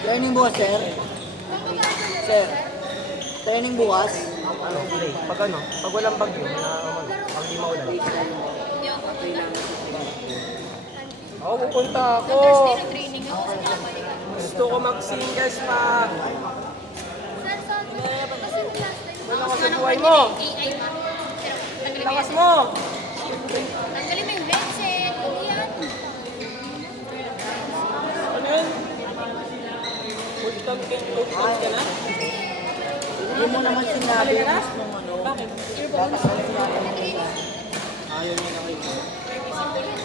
Training bukas, sir. Sir, training bukas. Ano, play. Pag ano, pag walang bagyo, pag di maulan. Ako, pupunta ako. Training ako sa babalik. Gusto ko mag-singles pa. Wala ka sa buhay mo. AI ma. Pero Lakas mo. tanggalin mo yung headset. Huwag yan. Ano yun? Putang ka na? Hindi mo naman sinabi yung mismong ano. Bakit? Lakas mo sinabi mo. Ayaw niya na kayo.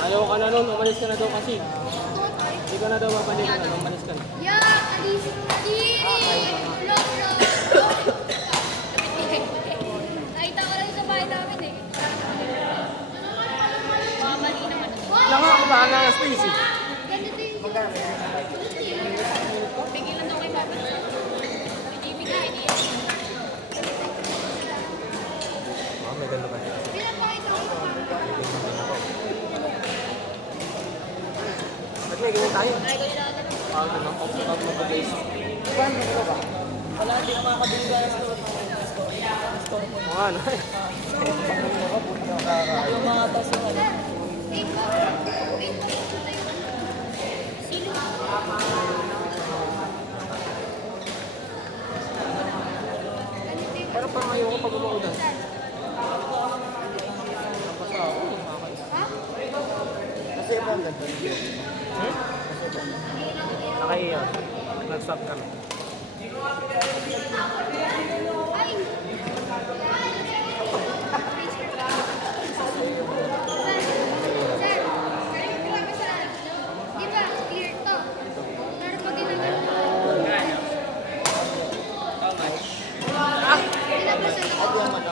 Ayaw ka na nun, umalis ka na daw kasi. Hindi ka na daw mabalik na, umalis ka na. Yeah, alis mo na diri. Nakita ko lang sa bahay namin eh. Mamali naman. Wala nga ako bahala ng space eh. Ganito yung pigilan daw kay Papa. Ibigay niya. Oh, may ganda ba? Pinapakita ko. Ba't may ganyan tayo? Ay, ko nilalaro. Ano lang, pag mag-base. Wala, hindi na makakabili ka ng store. Oo nga, no? Yung mga tas yung ano. Sino? Pero parang ayaw ko pag umaulan. Ha? Kasi iba ang ganda. Nakaiyan. Nag-stop kami. Ay! Sir, grabe sa di ba, clear to. Pero pag ginagawa ilabas sa At loob. yung ano,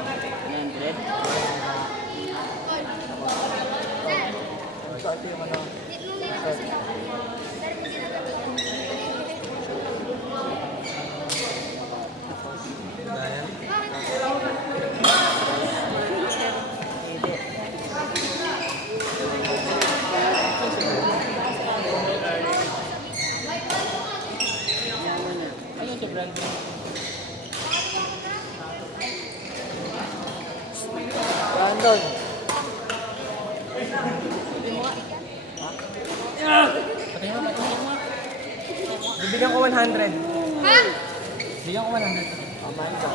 100. Sir, So, ito yung ano. nilabas sa loob. Pero pag ginagawa Gaya. Ayun si Brandon. Brandon. Bibigyan ko 100. Ha? Bigyan ko 100. Man ka.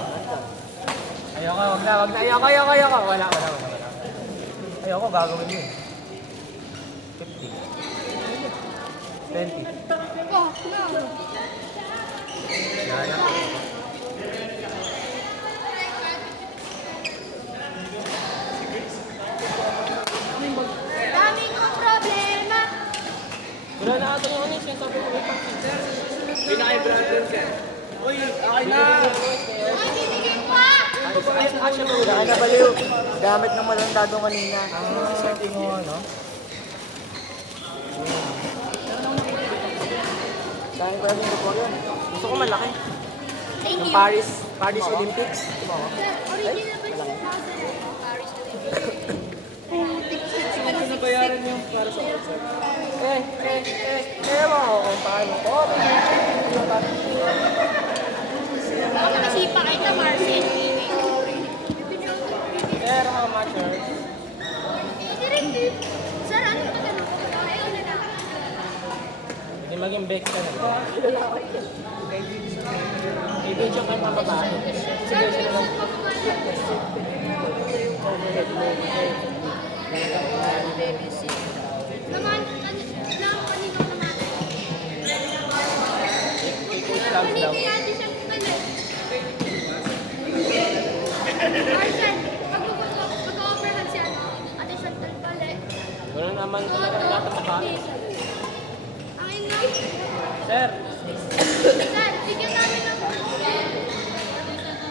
Ayoko, wag na. Ayoko. Wala. Ayoko, gagawin mo eh. 50. 20. Oh, no. Wala na. Dami kong problema. Wala na ata yung ano yung sabi ko. Hindi na kay Brandon siya. Uy, okay na. Ay, bibigyan ko ah. Asya ba Saka na baliw. Gamit ng matanda doon kanina. ano? Saan ko lang yung report yun? Gusto ko malaki. Thank Yung you. Paris Olympics. Sir, original ba siya? Paris Ano nabayaran yung para sa concert? Ewan ko kung paano. Oh, Baka makasipa kita, Marcel. Pero how much, sir? Sir, ano ba ganun? Ayaw na na. Hindi maging Bex ka na. I-video ka mga babae. Sir, sir, naman, kanino naman? Thumbs down. Kaya di siya kumalit. Marcel, mag-overhand siya. Ate Chantal pala. Wala naman talaga dapat sa bahay. Ang ina. Sir, Sir, bigyan namin ng...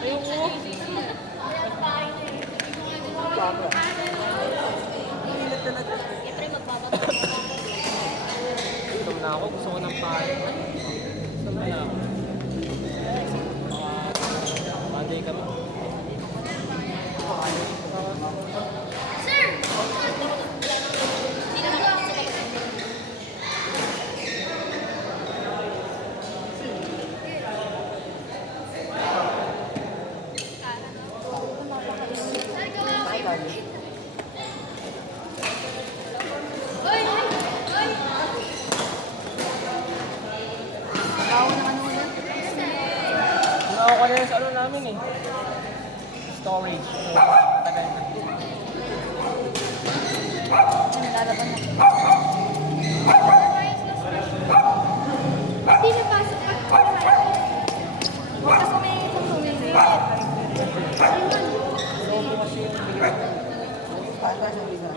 ayoko. Siyempre, magbabato. Gutom na ako. Gusto ko ng pahay. Saan ba na ako? Monday kami. Oy! Oy! Bawo ng ano ulit? Nakuha ko na yun sa ano namin eh. Storage. Tagal na. Nilalaban na. Hindi napasok ka. Kasi may tumulong na yun. Paano ka na lang?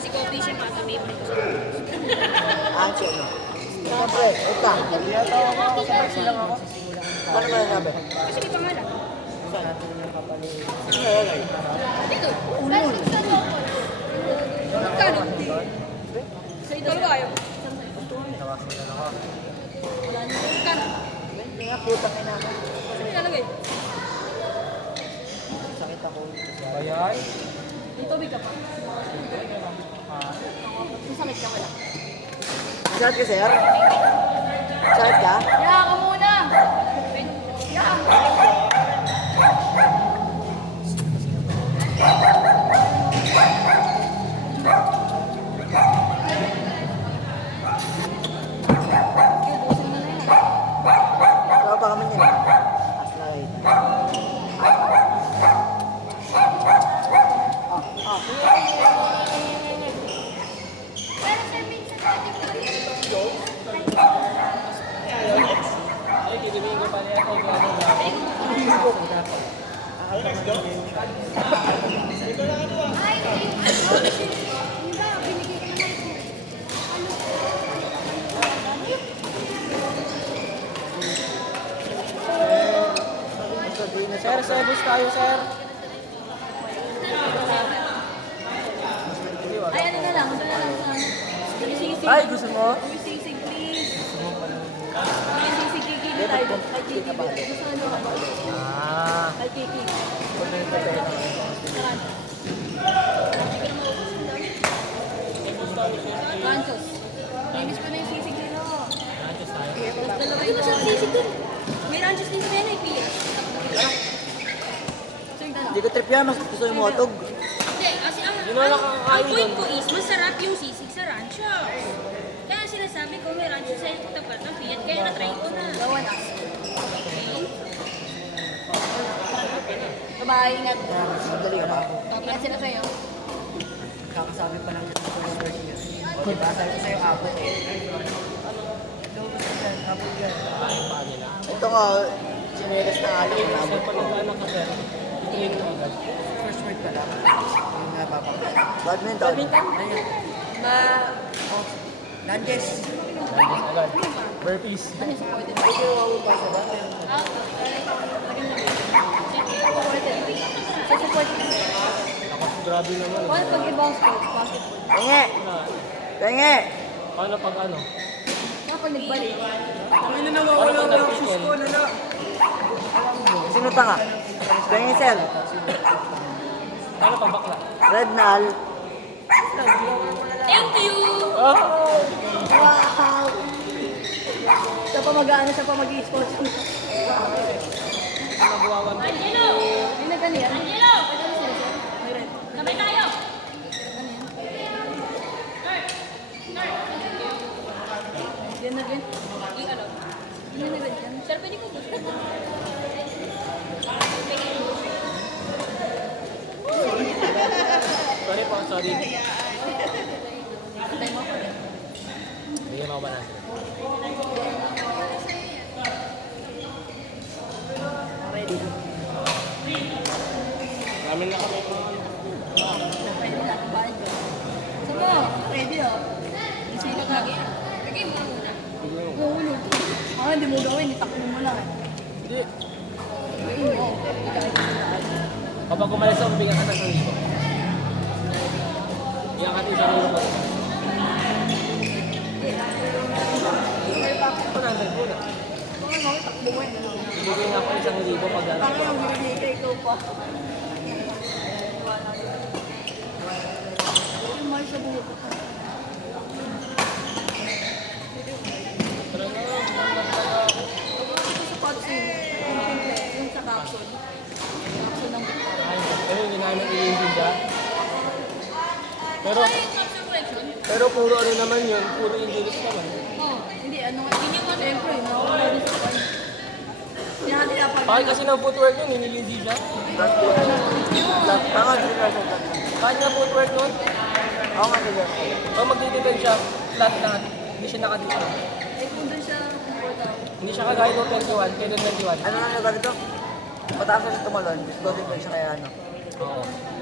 Si Kobe siya mga favorite ko. Siyempre, ito. Ano na nabi? Kasi may pangalan. Dito. Ulul. Magkano? Sa ito ba ayaw? Magkano? Hindi nga, putang ina mo. Ano nilalagay? Sakit ako. Bayan. May tubig ka pa. Masakit ka wala. Sakit ka, sir? Sakit ka? Kaya ka muna. Kaya. Ikaw pa kami niyan. As na rin. Pero sir, minsan pwede ko. Ay, kikibihin ko pa niya ako. Ay, hindi ba? Binigay ko naman po. Sir, sebus tayo, sir. Ay, ano na lang? Ano na lang? Sisig. Ay, gusto mo? Sisig, please. Sisig, Kiki. Tayo. Kay Kiki. Gusto ano? Ah. Kay Kiki. Ranchos. Namiss ko na yung sisig nila. Ranchos tayo. Ay, gusto yung sisig dun. May ranchos din sa Nenay, Pia. So, yung tanong. Hindi ko trip yan. Mas gusto yung motog. Hindi, kasi ang Yun ang nakakain point dun. ko is, masarap yung sisig sa rancho. Kaya sinasabi ko, may rancho sa tapat ng Fiat, kaya na-try ko na. Gawan us. Bye, ingat. Madali ka ba? Ingat sila sa'yo. Kakasabi pa lang dito sa first year. Diba? Sabi ko sa'yo, abot eh. Abot yan. Kain pa nila. Ito nga, sinilas na alak. Sir, Abot pag ko. nag-anak ka, sir, i-train mo agad. First word pa lang. Yung napapakita. Badminton. Ayun. Oh, Nandes. Agad. Burpees. Ito yung wawag sa ba? Ako, grabe naman. Paano pag ibang sports, basketball? Penge! Penge! Paano pag ano? Paano pag nagbalik? Paano pag nag-weekend? Sino pa nga? Penge sir. Paano pag bakla? Red Nal. Thank you! Oh! Wow! Sa pa mag-ano, sa pa mag-sports. Nagawawan ko. Angelo! Hindi na ganyan. Angelo! Sabay tayo! Yan na rin. Yan na rin yan. Sir, pwede ko gusto. Sorry po, sorry. Tayo mo. Bigyan mo ako ba natin? Ramen na kami. Pwede na. Bakit ko? Saan mo? Ready oh. Isipag lagi. Lagay mo muna. Ulo. Ah, hindi mo gawin. Itakbo mo lang eh. Hindi. Gawin mo. Ikakit mo na. Kapag umalis ako, bigyan ka sa sarili ko. Bigyan ka sa sarili ko. lalaki Parang pa. yung binigay ka, ikaw pa. Yung mahal sa buhok ko. Pero na, Sa patsin, yung simple, yung sa capsule. Capsule ng Victoria. ay, pero hindi namin i-review siya. Pero puro ano naman yun, puro injuries naman. Oo, hindi, ano nga, siyempre, nakakala din sa kanya. Sinati-apag. Bakit kasi ng footwork yun, hinilindi siya? Tama, hindi ka siya. Kahit nga footwork nun, Ako nga nila. o magdidepend siya, flat lahat. Hindi siya nakadito. Eh, kung doon siya comfortable. Hindi siya kagaya ng 21, kaya ng 21. Ano nga nila ganito? Mataas na siya tumalon. Discovery ko siya kaya ano. Oo.